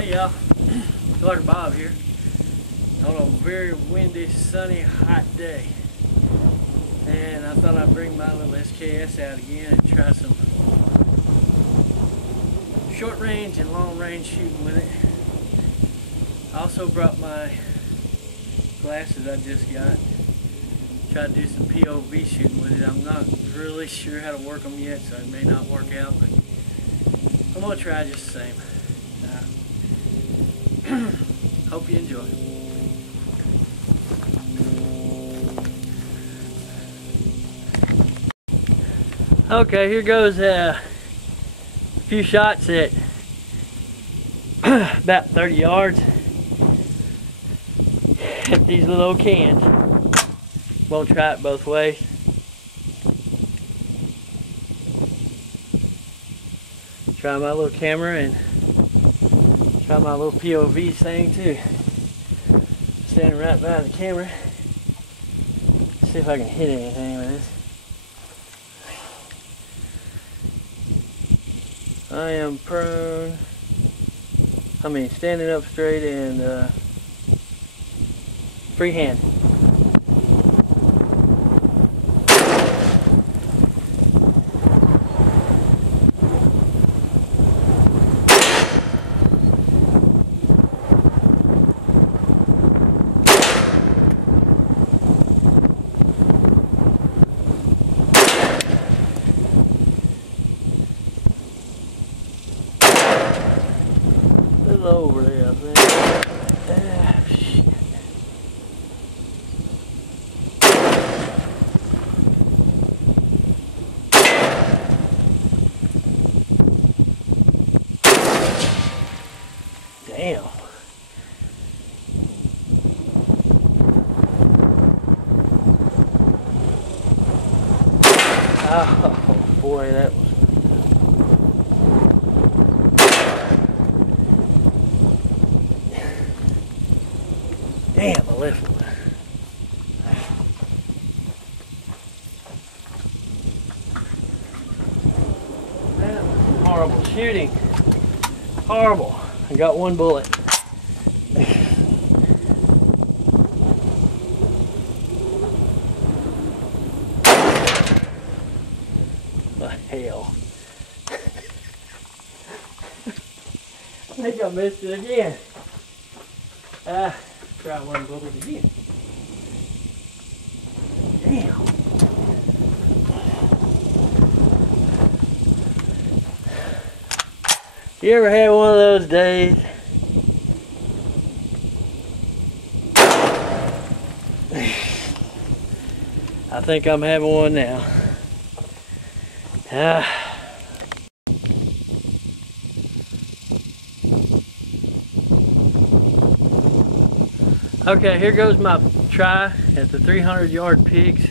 Hey y'all, Dr. Bob here on a very windy, sunny, hot day. And I thought I'd bring my little SKS out again and try some short range and long range shooting with it. I also brought my glasses I just got. Try to do some POV shooting with it. I'm not really sure how to work them yet, so it may not work out, but I'm going to try just the same. Hope you enjoy. Okay, here goes a few shots at about 30 yards at these little old cans. Won't try it both ways. Try my little camera and try my little POV thing too. Standing right by the camera. See if I can hit anything with this. I am prone. Standing up straight and freehand. Over there, I think. Ah, shit. Damn. Oh boy, that was. Damn, I left one. That was some horrible shooting. Horrible. I got one bullet. The hell. I think I missed it again. Try one bullet again. Damn. You ever had one of those days? I think I'm having one now. Okay, here goes my try at the 300-yard pigs.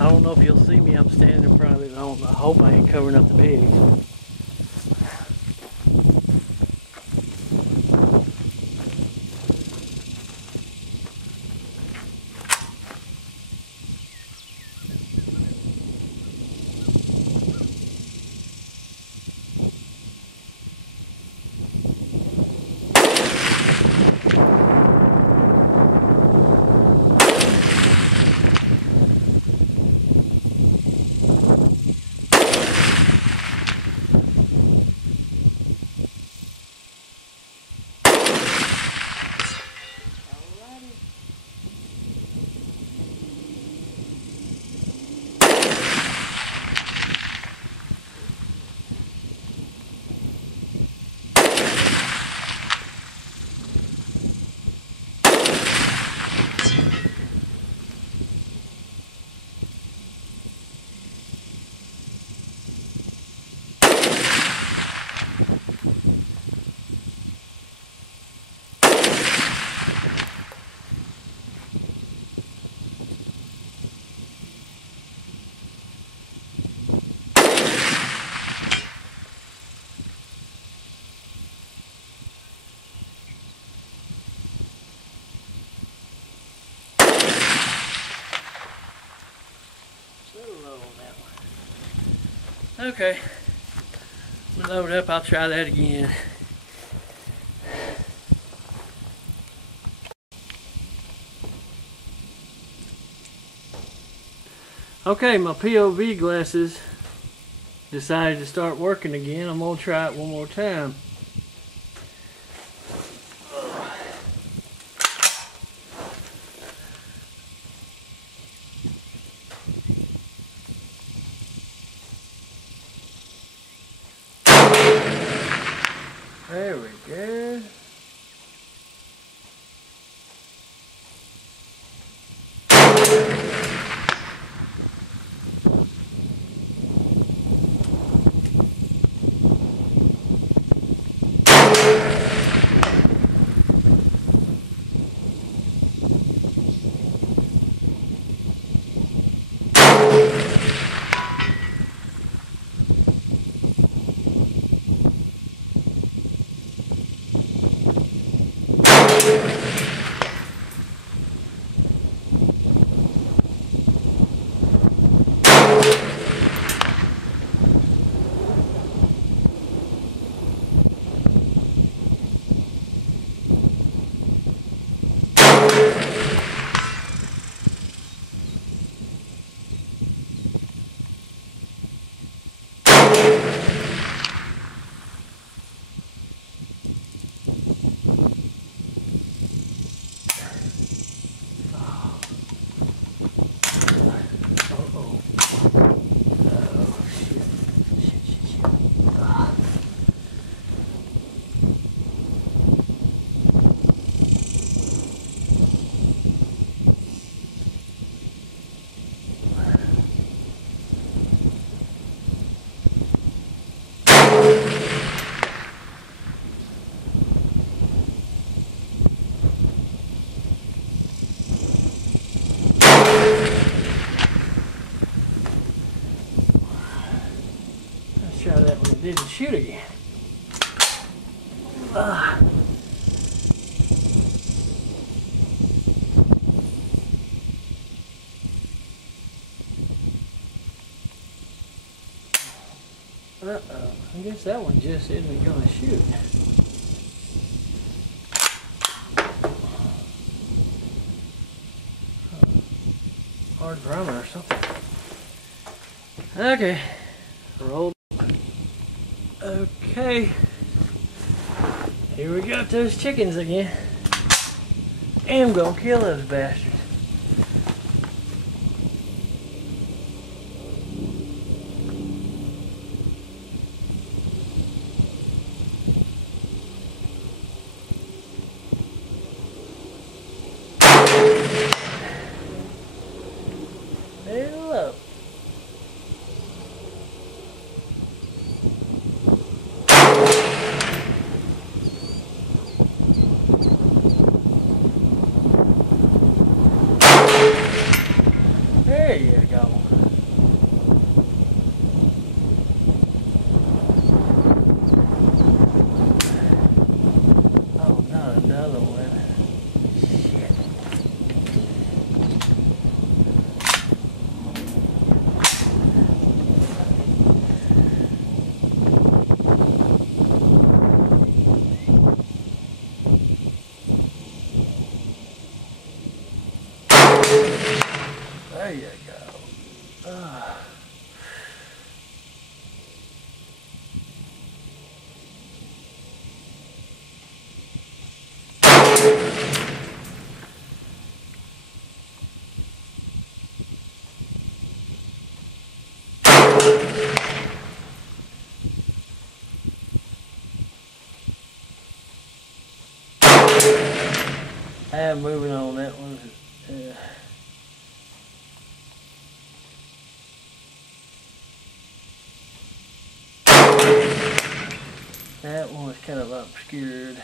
I don't know if you'll see me. I'm standing in front of it. I hope I ain't covering up the pigs. Okay, load up, I'll try that again. Okay, my POV glasses decided to start working again. I'm gonna try it one more time. There we go. Try that when it didn't shoot again. Uh-oh, I guess that one just isn't going to shoot. Hard drummer or something. Okay, roll. Okay, here we got those chickens again. And I'm gonna kill those bastards. Hello. There you go. Oh, not another one. Shit. There you go. I'm moving on that one. That one was kind of obscured.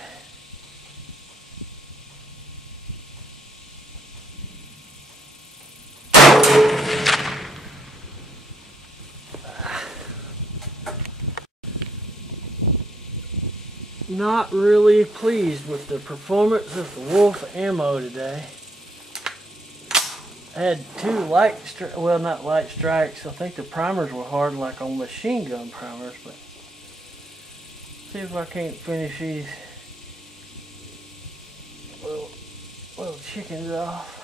Not really pleased with the performance of the Wolf ammo today. I had two light strikes, well, not light strikes. I think the primers were hard like on machine gun primers, but see if I can't finish these little chickens off.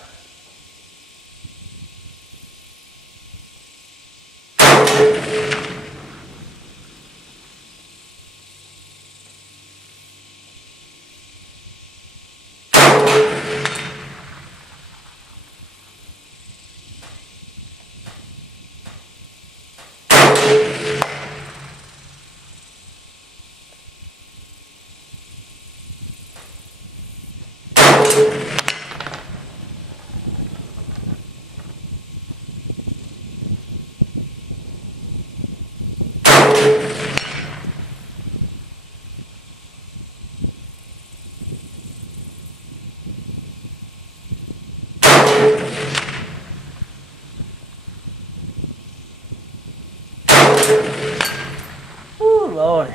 Lord.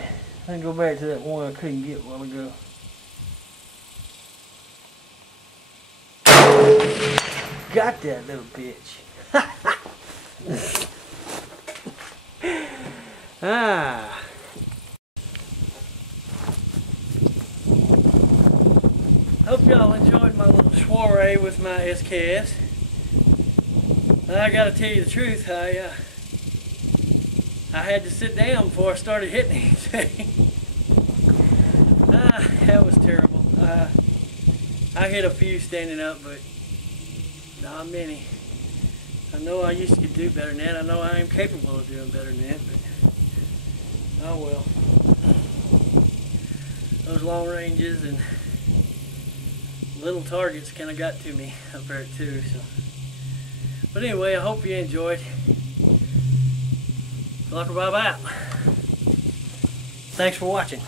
Let me go back to that one I couldn't get a while ago. Got that little bitch. Ah. Hope y'all enjoyed my little soiree with my Sks. I gotta tell you the truth, I had to sit down before I started hitting anything. That was terrible. I hit a few standing up, but not many. I know I used to do better than that. I know I am capable of doing better than that, but oh well. Those long ranges and little targets kind of got to me up there too. So, but anyway, I hope you enjoyed. Locker Bob out. Thanks for watching.